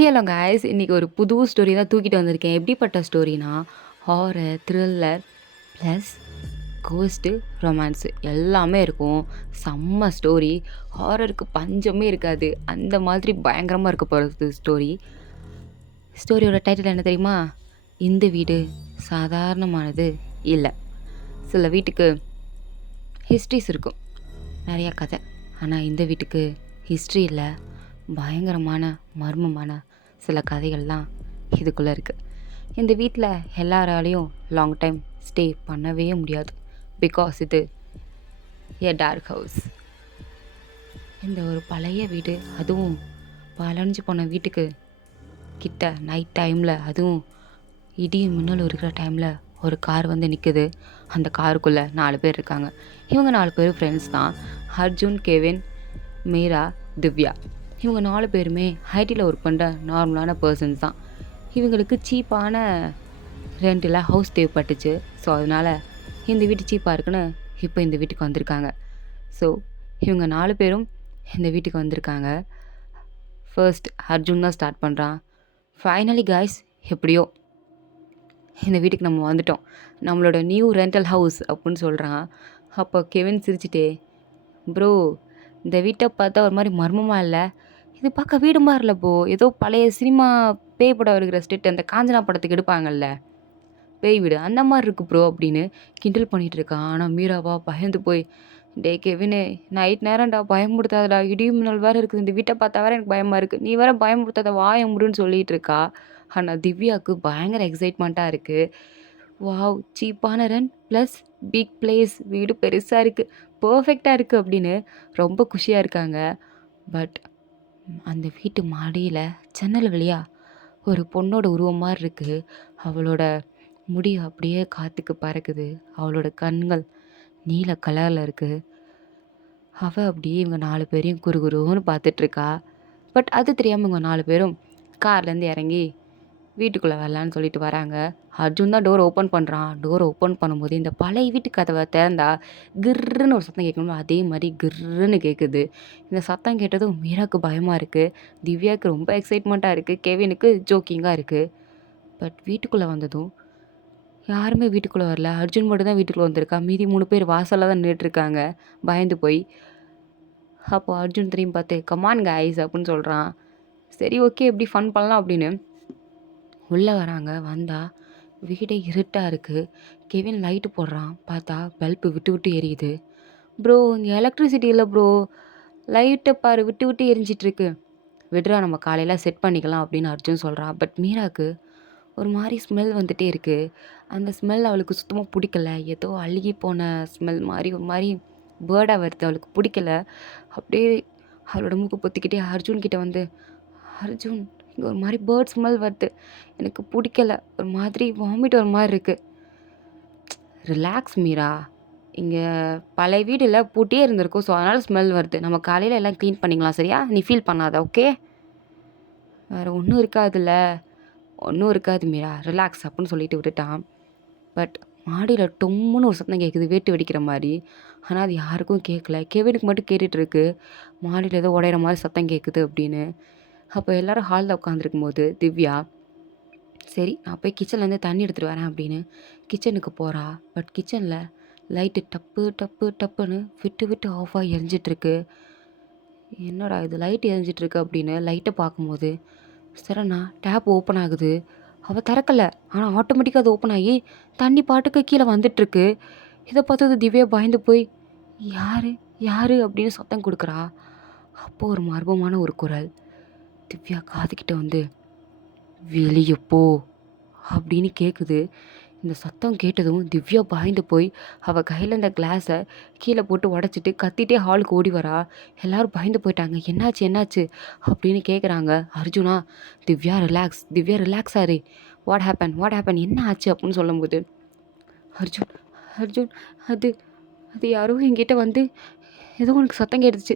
Hello guys, இன்னைக்கு ஒரு புது ஸ்டோரி தான் தூக்கிட்டு வந்திருக்கேன். எப்படிப்பட்ட ஸ்டோரினா, horror, thriller plus ghost, romance எல்லாமே இருக்கும். செம்ம ஸ்டோரி. ஹாரருக்கு பஞ்சமே இருக்காது. அந்த மாதிரி பயங்கரமாக இருக்க போகிறது ஸ்டோரி. ஸ்டோரியோட டைட்டில் என்ன தெரியுமா? இந்த வீடு சாதாரணமானது இல்லை. சில வீட்டுக்கு ஹிஸ்ட்ரிஸ் இருக்கும், நிறையா கதை. ஆனால் இந்த வீட்டுக்கு ஹிஸ்ட்ரி இல்லை, பயங்கரமான மர்மமான சில கதைகள்லாம் இதுக்குள்ளே இருக்குது. இந்த வீட்டில் எல்லாராலையும் லாங் டைம் ஸ்டே பண்ணவே முடியாது. பிகாஸ் இது ஏ டார்க் ஹவுஸ். இந்த ஒரு பழைய வீடு, அதுவும் பழஞ்சு போன வீட்டுக்கு கிட்ட நைட் டைமில், அதுவும் இடி மின்னல் இருக்கிற டைமில் ஒரு கார் வந்து நிற்குது. அந்த காருக்குள்ளே 4 பேர் இருக்காங்க. இவங்க 4 பேரும் ஃப்ரெண்ட்ஸ் தான். அர்ஜுன், கெவின், மீரா, திவ்யா. இவங்க 4 பேருமே ஐடியில் ஒர்க் பண்ணுற நார்மலான பர்சன்ஸ் தான். இவங்களுக்கு சீப்பான ரெண்டில் ஹவுஸ் தேவைப்பட்டுச்சு. ஸோ அதனால் இந்த வீட்டு சீப்பாக இருக்குன்னு இப்போ இந்த வீட்டுக்கு வந்திருக்காங்க. ஸோ இவங்க 4 பேரும் இந்த வீட்டுக்கு வந்திருக்காங்க. ஃபர்ஸ்ட் அர்ஜுன் தான் ஸ்டார்ட் பண்ணுறான். ஃபைனலி காய்ஸ், எப்படியோ இந்த வீட்டுக்கு நம்ம வந்துட்டோம், நம்மளோட நியூ ரெண்டல் ஹவுஸ் அப்படின்னு சொல்கிறான். அப்போ கெவின் சிரிச்சிட்டே, ப்ரோ இந்த வீட்டை பார்த்தா ஒரு மாதிரி மர்மமாக இல்லை? இது பார்க்க வீடு மாதிரி இல்லை ப்ரோ, ஏதோ பழைய சினிமா பேய் படம் இருக்கிற ஸ்டேட், அந்த காஞ்சனா படத்துக்கு எடுப்பாங்கல்ல பேய் வீடு, அந்த மாதிரி இருக்குது ப்ரோ அப்படின்னு கிண்டல் பண்ணிகிட்டு இருக்கான். ஆனால் மீராவா பயந்து போய், டே கெவினே நைட் நேரம்டா, பயமுடுத்தாதடா, இடியும் மின்னல் வேறு இருக்குது, இந்த வீட்டை பார்த்தா வேறு எனக்கு பயமாக இருக்குது, நீ வேறு பயமுடுத்தாத வாய முடின்னு சொல்லிகிட்டு இருக்கா. ஆனால் திவ்யாவுக்கு பயங்கர எக்ஸைட்மெண்ட்டாக இருக்குது. வாவ், சீப்பான ரெண்ட் ப்ளஸ் பிக் பிளேஸ், வீடு பெருசாக இருக்குது, பர்ஃபெக்டாக இருக்குது அப்படின்னு ரொம்ப குஷியாக இருக்காங்க. பட் அந்த வீட்டு மாடியில் ஜன்னல் வழியா ஒரு பொண்ணோட உருவம் மாதிரி இருக்குது. அவளோட முடி அப்படியே காற்றுக்கு பறக்குது. அவளோட கண்கள் நீல கலரில் இருக்குது. அவள் அப்படியே இவங்க 4 பேரையும் குறுகுறுன்னு பார்த்துட்ருக்கா. பட் அது தெரியாமல் இவங்க 4 பேரும் கார்லேருந்து இறங்கி வீட்டுக்குள்ளே வரலான்னு சொல்லிட்டு வராங்க. அர்ஜுன் தான் டோர் ஓப்பன் பண்ணுறான். டோர் ஓப்பன் பண்ணும்போது இந்த பழைய வீட்டு கதவை திறந்தா கிர்ன்னு ஒரு சத்தம் கேட்கணும், அதே மாதிரி கிர்ன்னு கேட்குது. இந்த சத்தம் கேட்டதும் மீராவுக்கு பயமாக இருக்குது, திவ்யாவுக்கு ரொம்ப எக்ஸைட்மெண்ட்டாக இருக்குது, கெவினுக்கு ஜோக்கிங்காக இருக்குது. பட் வீட்டுக்குள்ளே வந்ததும் யாருமே வீட்டுக்குள்ளே வரல. அர்ஜுன் மட்டும் தான் வீட்டுக்குள்ளே வந்திருக்கா. மீதி 3 பேர் வாசலில் தான் நின்றுட்டுருக்காங்க பயந்து போய். அப்போது அர்ஜுன் திரும்பி பார்த்து, கமான் கைஸ் அப்படின்னு சொல்கிறான். சரி ஓகே, எப்படி ஃபன் பண்ணலாம் அப்படின்னு உள்ளே வராங்க. வந்தால் வீடே இருட்டாக இருக்குது. கெவின் லைட்டு போடுறான், பார்த்தா பல்பு விட்டு விட்டு எரியுது. ப்ரோ இங்கே எலக்ட்ரிசிட்டி இல்லை ப்ரோ, லைட்டை பாரு விட்டு விட்டு எரிஞ்சிட்ருக்கு. விட்றா, நம்ம காலையில் செட் பண்ணிக்கலாம் அப்படின்னு அர்ஜுன் சொல்கிறான். பட் மீராவுக்கு ஒரு மாதிரி ஸ்மெல் வந்துகிட்டே இருக்குது. அந்த ஸ்மெல் அவளுக்கு சுத்தமாக பிடிக்கல. ஏதோ அழுகி போன ஸ்மெல் மாதிரி ஒரு மாதிரி பேர்டாக வருது, அவளுக்கு பிடிக்கல. அப்படியே அவளோட மூக்கு பொத்திக்கிட்டே அர்ஜுன்கிட்ட வந்து, அர்ஜுன் இங்கே ஒரு மாதிரி பேர்ட் ஸ்மெல் வருது, எனக்கு பிடிக்கல, ஒரு மாதிரி வாமிட் ஒரு மாதிரி இருக்குது. ரிலாக்ஸ் மீரா, இங்கே பழைய வீடில் பூட்டியே இருந்திருக்கும், ஸோ அதனால் ஸ்மெல் வருது, நம்ம காலையில் எல்லாம் க்ளீன் பண்ணிக்கலாம் சரியா, நீ ஃபீல் பண்ணாத ஓகே, வேறு ஒன்றும் இருக்காதுல்ல, ஒன்றும் இருக்காது மீரா, ரிலாக்ஸ் அப்படின்னு சொல்லிட்டு விட்டுட்டான். பட் மாடியில் டொம்முன்னு ஒரு சத்தம் கேட்குது, வேட்டு வெடிக்கிற மாதிரி. ஆனால் அது யாருக்கும் கேட்கல, கெவினுக்கு மட்டும் கேட்டுட்ருக்கு, மாடியில் ஏதோ உடையிற மாதிரி சத்தம் கேட்குது அப்படின்னு. அப்போ எல்லோரும் ஹாலில் உட்காந்துருக்கும் போது திவ்யா, சரி நான் போய் கிச்சன்லேருந்து தண்ணி எடுத்துகிட்டு வரேன் அப்படின்னு கிச்சனுக்கு போகிறா. பட் கிச்சனில் லைட்டு டப்பு டப்பு டப்புன்னு விட்டு விட்டு ஆஃபாக எரிஞ்சிட்ருக்கு. என்னடா இது லைட் எரிஞ்சிட்ருக்கு அப்படின்னு லைட்டை பார்க்கும்போது சரணா டேப் ஓப்பன் ஆகுது. அவள் திறக்கலை, ஆனால் ஆட்டோமேட்டிக்காக அது ஓப்பன் ஆகி தண்ணி பாட்டுக்கு கீழே வந்துட்டுருக்கு. இதை பார்த்தது திவ்யா பயந்து போய், யார் யார் அப்படின்னு சத்தம் கொடுக்குறா. அப்போது ஒரு மர்மமான ஒரு குரல் திவ்யா காதுகிட்ட வந்து, வெளியே போ அப்படின்னு கேட்குது. இந்த சத்தம் கேட்டதும் திவ்யா பயந்து போய் அவள் கையில் இந்த கிளாஸை கீழே போட்டு உடச்சிட்டு கத்திட்டே ஹாலுக்கு ஓடி வரா. எல்லோரும் பயந்து போயிட்டாங்க, என்னாச்சு என்னாச்சு அப்படின்னு கேட்குறாங்க. அர்ஜுனா, திவ்யா ரிலாக்ஸ், திவ்யா ரிலாக்ஸ் ஆரு, வாட் ஹேப்பன் என்ன ஆச்சு அப்படின்னு சொல்லும்போது, அர்ஜுன் அர்ஜுன் அது அது யாரோ என்கிட்ட வந்து ஏதோ உனக்கு சத்தம் கேட்டுச்சு,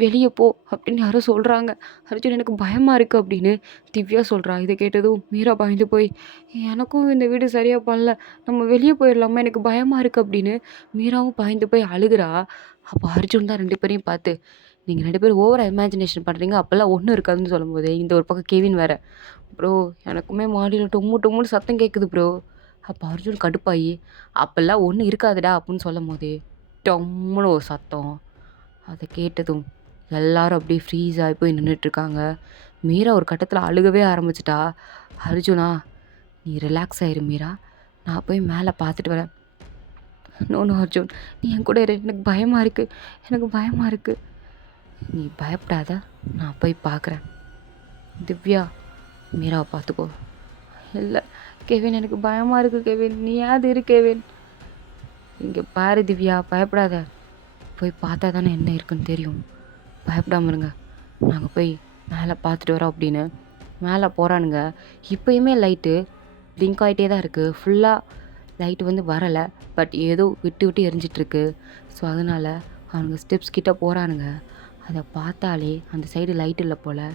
வெளியே போ அப்படின்னு யாரோ சொல்கிறாங்க. அர்ஜுன் எனக்கு பயமாக இருக்குது அப்படின்னு திவ்யா சொல்கிறா. இதை கேட்டதும் மீரா பயந்து போய், எனக்கும் இந்த வீடு சரியாக பண்ணல, நம்ம வெளியே போயிடலாமா, எனக்கு பயமாக இருக்குது அப்படின்னு மீராவும் பயந்து போய் அழுகிறா. அப்போ அர்ஜுன் தான் 2 பேரையும் பார்த்து, நீங்கள் 2 பேரும் ஓவரா இமேஜினேஷன் பண்ணுறீங்க. அப்போல்லாம் ஒண்ணும் இருக்காதுன்னு சொல்லும்போது, இந்த ஒரு பக்கம் கெவின் வேற. ப்ரோ எனக்குமே மாடியில டொம்மு டொம்முன்னு சத்தம் கேட்குது ப்ரோ. அப்போ அர்ஜுன் கடுப்பாயி, அப்போல்லாம் ஒண்ணும் இருக்காதுடா அப்படின்னு சொல்லும்போதே, டொம்முன்னு ஒரு சத்தம். அத கேட்டதும் எல்லாரும் அப்படியே ஃப்ரீஸ் ஆகி போய் நின்றுட்டுருக்காங்க. மீரா ஒரு கட்டத்தில் அழுகவே ஆரம்பிச்சிட்டா. அர்ஜுனா, நீ ரிலாக்ஸ் ஆயிரு மீரா. நான் போய் மேலே பார்த்துட்டு வரேன். நோ நோ அர்ஜுன், நீ என் கூட இரு. எனக்கு பயமாக இருக்குது. எனக்கு பயமாக இருக்குது. நீ பயப்படாத. நான் போய் பார்க்குறேன். திவ்யா, மீராவை பார்த்துக்கோ. இல்லை கெவின், எனக்கு பயமாக இருக்குது கெவின். நீயாவது இரு கெவின். இங்கே பாரு திவ்யா, பயப்படாத. போய் பார்த்தா தானே என்ன இருக்குன்னு தெரியும். பயப்படாம இருங்க. நாங்கள் போய் மேலே பார்த்துட்டு வரோம் அப்படின்னு மேலே போகிறானுங்க. இப்போயுமே லைட்டு பிளிங்க் ஆகிட்டே தான் இருக்குது. ஃபுல்லாக லைட்டு வந்து வரலை. பட் ஏதோ விட்டு விட்டு எரிஞ்சிட்ருக்கு. ஸோ அதனால் அவனுங்க ஸ்டெப்ஸ் கிட்ட போகிறானுங்க. அதை பார்த்தாலே அந்த சைடு லைட் இல்லை போல்.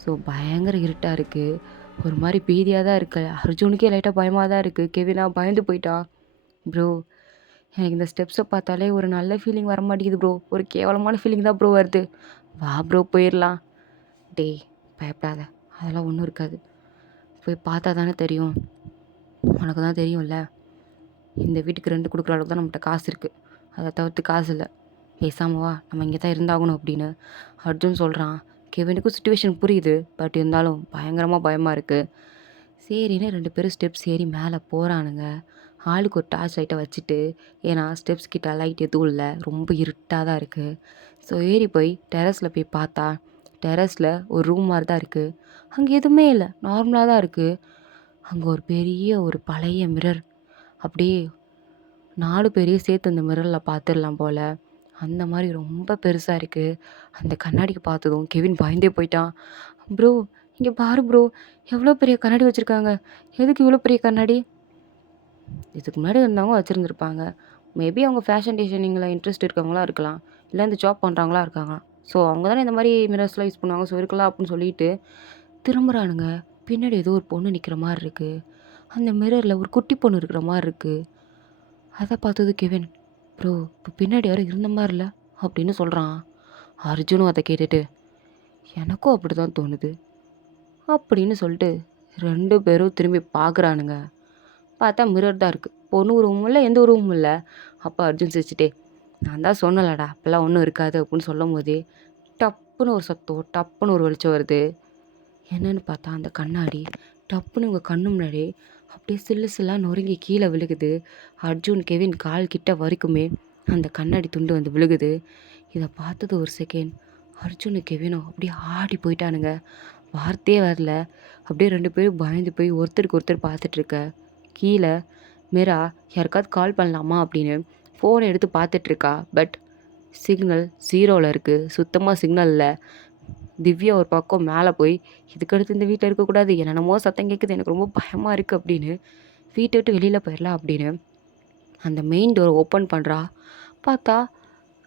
ஸோ பயங்கர இருட்டாக இருக்குது. ஒரு மாதிரி பீதியாக தான் இருக்குது. அர்ஜுனுக்கே லைட்டாக பயமாக தான் இருக்குது. கெவினா பயந்து போயிட்டான். ப்ரோ எனக்கு இந்த ஸ்டெப்ஸை பார்த்தாலே ஒரு நல்ல ஃபீலிங் வர மாட்டேங்குது ப்ரோ. ஒரு கேவலமான ஃபீலிங் தான் ப்ரோ வருது. வா ப்ரோ போயிடலாம். டேய் பயப்படாத, அதெல்லாம் ஒன்றும் இருக்காது. போய் பார்த்தா தானே தெரியும். உனக்கு தான் தெரியும்ல, இந்த வீட்டுக்கு ரெண்ட் கொடுக்குற அளவுக்கு தான் நம்மகிட்ட காசு இருக்குது. அதை தவிர்த்து காசு இல்லை. பேசாம வா, நம்ம இங்கே தான் இருந்தாகணும் அப்படின்னு அர்ஜுன் சொல்கிறான். கெவினுக்கும் சுச்சுவேஷன் புரியுது. பட் இருந்தாலும் பயங்கரமாக பயமாக இருக்குது. சரின்னு 2 பேரும் ஸ்டெப்ஸ் ஏறி மேலே போகிறானுங்க. ஆளுக்கு ஒரு டார்ச் லைட்டை வச்சுட்டு. ஏன்னா ஸ்டெப்ஸ் கிட்ட லைட் எதுவும் இல்லை, ரொம்ப இருட்டாக தான் இருக்குது. ஸோ ஏறி போய் டெரஸில் போய் பார்த்தா, டெரஸில் ஒரு ரூம் மாதிரி தான் இருக்குது. அங்கே எதுவுமே இல்லை, நார்மலாக தான் இருக்குது. அங்கே ஒரு பெரிய ஒரு பழைய மிரர், அப்படியே 4 பேரையும் சேர்த்து அந்த மிரரில் பார்த்துடலாம் போல். அந்த மாதிரி ரொம்ப பெருசாக இருக்குது. அந்த கண்ணாடிக்கு பார்த்ததும் கெவின் பயந்தே போயிட்டான். ப்ரோ இங்கே பாரு ப்ரோ, எவ்வளோ பெரிய கண்ணாடி வச்சுருக்காங்க. எதுக்கு இவ்வளோ பெரிய கண்ணாடி? இதுக்கு முன்னாடி இருந்தவங்க வச்சுருந்துருப்பாங்க. மேபி அவங்க ஃபேஷன் டிசைனிங்கில் இன்ட்ரெஸ்ட் இருக்கவங்களா இருக்கலாம். இல்லை இந்த ஜாப் பண்ணுறவங்களா இருக்காங்க. ஸோ அவங்க தானே இந்த மாதிரி மிரர்ஸ்லாம் யூஸ் பண்ணுவாங்க. ஸோ இருக்கலாம் அப்படின்னு சொல்லிட்டு திரும்புகிறானுங்க. பின்னாடி ஏதோ ஒரு பொண்ணு நிற்கிற மாதிரி இருக்குது. அந்த மிரரில் ஒரு குட்டி பொண்ணு இருக்கிற மாதிரி இருக்குது. அதை பார்த்தது கெவின், ப்ரோ இப்போ பின்னாடி யாரும் இருந்த மாதிரி இல்லை அப்படின்னு சொல்கிறான். அர்ஜுனும் அதை கேட்டுட்டு, எனக்கும் அப்படி தான் தோணுது அப்படின்னு சொல்லிட்டு 2 பேரும் திரும்பி பார்க்குறானுங்க. பார்த்தா மிரர் தான் இருக்குது. பொண்ணு உருவமும் இல்லை, எந்த உருவமும் இல்லை. அப்போ அர்ஜுன் சிரிச்சிட்டே, நான் தான் சொன்னலடா அப்போல்லாம் ஒன்றும் இருக்காது அப்படின்னு சொல்லும் போதே டப்புன்னு ஒரு சத்தம், டப்புன்னு ஒரு வெளிச்சம் வருது. என்னன்னு பார்த்தா அந்த கண்ணாடி டப்புன்னு உங்கள் கண்ணு முன்னாடி அப்படியே சில்லு சில்லாக நொறுங்கி கீழே விழுகுது. அர்ஜுன் கெவின் கால் கிட்ட வரைக்குமே அந்த கண்ணாடி துண்டு வந்து விழுகுது. இதை பார்த்தது ஒரு செகண்ட் அர்ஜுனு கெவினும் அப்படியே ஆடி போயிட்டானுங்க. வார்த்தையே வரல. அப்படியே 2 பேரும் பயந்து போய் ஒருத்தருக்கு ஒருத்தர் பார்த்துட்ருக்க. கீழே மீரா யாருக்காவது கால் பண்ணலாமா அப்படின்னு ஃபோனை எடுத்து பார்த்துட்ருக்கா. பட் சிக்னல் 0ல் இருக்குது. சுத்தமாக சிக்னல் இல்லை. திவ்யா ஒரு பக்கம் மேலே போய், இதுக்கடுத்து இந்த வீட்டில் இருக்கக்கூடாது, என்னென்னமோ சத்தம் கேட்குது, எனக்கு ரொம்ப பயமாக இருக்குது அப்படின்னு வீட்டை விட்டு வெளியில் போயிடலாம் அப்படின்னு அந்த மெயின் டோரை ஓப்பன் பண்ணுறா. பார்த்தா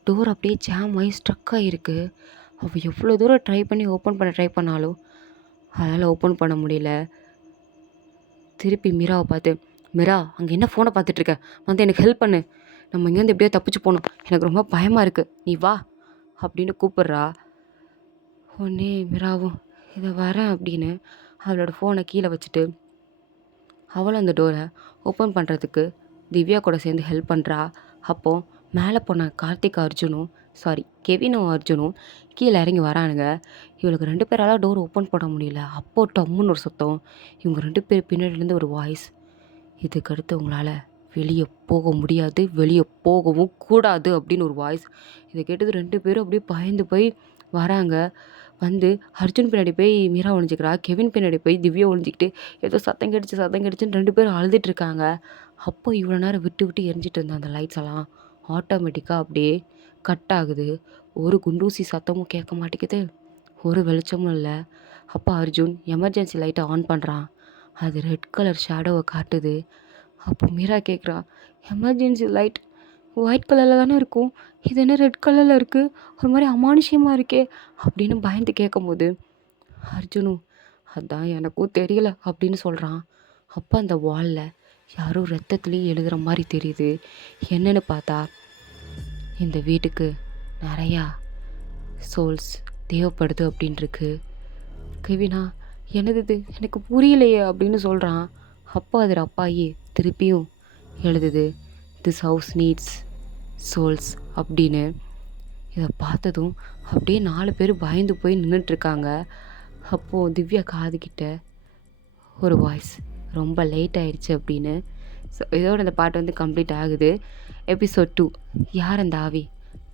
டோர் அப்படியே ஜாம் ஆகி ஸ்ட்ரக் ஆகிருக்கு. அவள் எவ்வளோ தூரம் ட்ரை பண்ணி ஓப்பன் பண்ண ட்ரை பண்ணாலும் அதனால் ஓப்பன் பண்ண முடியல. திருப்பி மீராவை பார்த்து, மீரா அங்கே என்ன ஃபோனை பார்த்துட்ருக்க, வந்து எனக்கு ஹெல்ப் பண்ணு, நம்ம இங்கேருந்து எப்படியோ தப்பிச்சு போகணும், எனக்கு ரொம்ப பயமாக இருக்குது, நீ வா அப்படின்னு கூப்பிட்றா. உடனே மீராவும் இதை வரேன் அப்படின்னு அவளோட ஃபோனை கீழே வச்சுட்டு அவளும் அந்த டோரை ஓப்பன் பண்ணுறதுக்கு திவ்யா கூட சேர்ந்து ஹெல்ப் பண்ணுறா. அப்போது மேலே போன கார்த்திக் அர்ஜுனும் கெவினும் அர்ஜுனும் கீழே இறங்கி வரானுங்க. இவளுக்கு 2 பேரால் டோர் ஓப்பன் பண்ண முடியல. அப்போது டம்முன்னு ஒரு சத்தம். இவங்க 2 பேர் பின்னாடிலேருந்து ஒரு வாய்ஸ், இதுக்கடுத்து உங்களால் வெளியே போக முடியாது, வெளியே போகவும் கூடாது அப்படின்னு ஒரு வாய்ஸ். இதை கேட்டது 2 பேரும் அப்படியே பயந்து போய் வராங்க. வந்து அர்ஜுன் பின்னாடி போய் மீரா ஒழிஞ்சிக்கிறா. கெவின் பின்னாடி போய் திவ்யா ஒழிஞ்சிக்கிட்டு ஏதோ சத்தம் கிடச்சின்னு 2 பேரும் அழுதுட்ருக்காங்க. அப்போ இவ்வளோ நேரம் விட்டு விட்டு எரிஞ்சிட்டு இருந்த அந்த லைட்ஸ் எல்லாம் ஆட்டோமேட்டிக்காக அப்படியே கட் ஆகுது. ஒரு குண்டூசி சத்தமும் கேட்க மாட்டேங்குது, ஒரு வெளிச்சமும் இல்லை. அப்போ அர்ஜுன் எமர்ஜென்சி லைட்டை ஆன் பண்ணுறான். அது ரெட் கலர் ஷேடோவை காட்டுது. அப்போ மீரா கேட்குறா, எமர்ஜென்சி லைட் ஒயிட் கலரில் தானே இருக்கும், இது என்ன ரெட் கலரில் இருக்குது, ஒரு மாதிரி அமானுஷ்யமாக இருக்கே அப்படின்னு பயந்து கேட்கும்போது அர்ஜுனும் அதான் எனக்கும் தெரியல அப்படின்னு சொல்கிறான். அப்போ அந்த வாலில் யாரோ ரத்தத்துலேயே எழுதுகிற மாதிரி தெரியுது. என்னன்னு பார்த்தா இந்த வீட்டுக்கு நிறையா சோல்ஸ் தேவைப்படுது அப்படின்ருக்கு. கெவினா, "என்னது இது? எனக்கு புரியலையே" அப்படின்னு சொல்கிறான். அப்போ அதில் அப்பாயி திருப்பியும் எழுதுது, "திஸ் ஹவுஸ் நீட்ஸ் சோல்ஸ்" அப்படின்னு. இதை பார்த்ததும் அப்படியே 4 பேர் பயந்து போய் நின்றுட்டுருக்காங்க. அப்போது திவ்யா காதுகிட்ட ஒரு வாய்ஸ், "ரொம்ப லேட் ஆயிடுச்சு" அப்படின்னு. ஸோ இதோட இந்த பாட்டு வந்து கம்ப்ளீட் ஆகுது. எபிசோட் 2, யார் அந்த ஆவி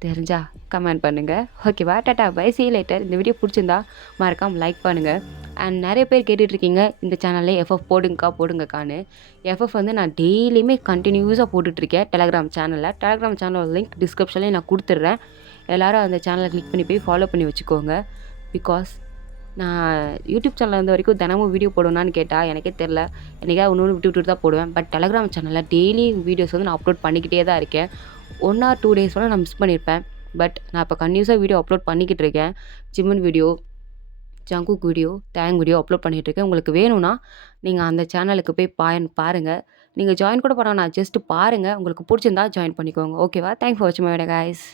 தெரிஞ்சா கமெண்ட் பண்ணுங்கள். ஓகேவா? Tata bye, see you later. இந்த வீடியோ பிடிச்சிருந்தா மறக்காமல் லைக் பண்ணுங்கள். அண்ட் நிறைய பேர் கேட்டுட்ருக்கீங்க இந்த சேனல்லே எஃப்எஃப் போடுங்கக்கா போடுங்கக்கான்னு. எஃப்எஃப் வந்து நான் டெய்லியுமே கண்டினியூஸாக போட்டுட்ருக்கேன் டெலகிராம் சேனலில். டெலகிராம் சேனலோட லிங்க் டிஸ்கிரிப்ஷன்லேயும் நான் கொடுத்துட்றேன். எல்லோரும் அந்த சேனலை கிளிக் பண்ணி போய் ஃபாலோ பண்ணி வச்சுக்கோங்க. பிகாஸ் நான் யூடியூப் சேனலில் இருந்த வரைக்கும் தினமும் வீடியோ போடுவேனான்னு கேட்டால் எனக்கே தெரில. என்றைக்காவது ஒன்று விட்டு விட்டுட்டு தான் போடுவேன். பட் டெலகிராம் சேனலில் டெய்லி வீடியோஸ் வந்து நான் அப்லோட் பண்ணிக்கிட்டே தான் இருக்கேன். 1 ஆர் 2 டேஸ் வேணால் நான் மிஸ் பண்ணியிருப்பேன். பட் நான் இப்போ கன்டினியூஸாக வீடியோ அப்லோட் பண்ணிக்கிட்டு இருக்கேன். ஜிம்மன் வீடியோ, ஜங்குக் வீடியோ, டேங் வீடியோ அப்லோட் பண்ணிகிட்ருக்கேன். உங்களுக்கு வேணும்னா நீங்கள் அந்த சேனலுக்கு போய் பாருங்கள். நீங்கள் ஜாயின் கூட பண்ண வேணாம், ஜஸ்ட் பாருங்கள். உங்களுக்கு பிடிச்சிருந்தா ஜாயின் பண்ணிக்கோங்க. ஓகேவா? தேங்க்ஸ் ஃபார் வாட்சிங் மை வீடியோ கைஸ்.